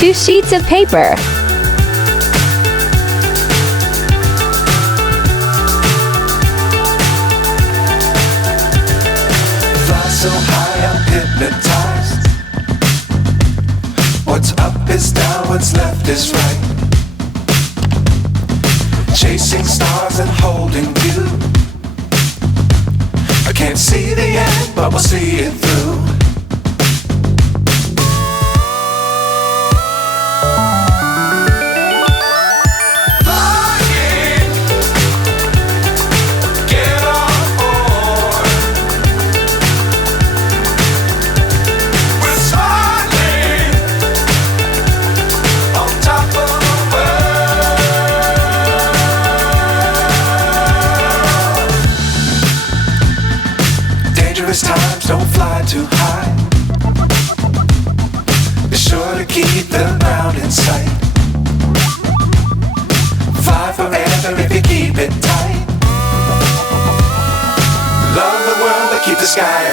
2 sheets of paper. Fly so high, I'm hypnotized. What's up is down, what's left is right. Chasing stars and holding you. I can't see the end, but we'll see it through. Flying, get on board. We're smiling on top of the world. Dangerous times, don't fly too high. Be sure to keep the ground in sight. Fly forever if you keep it tight. Love the world, but keep the sky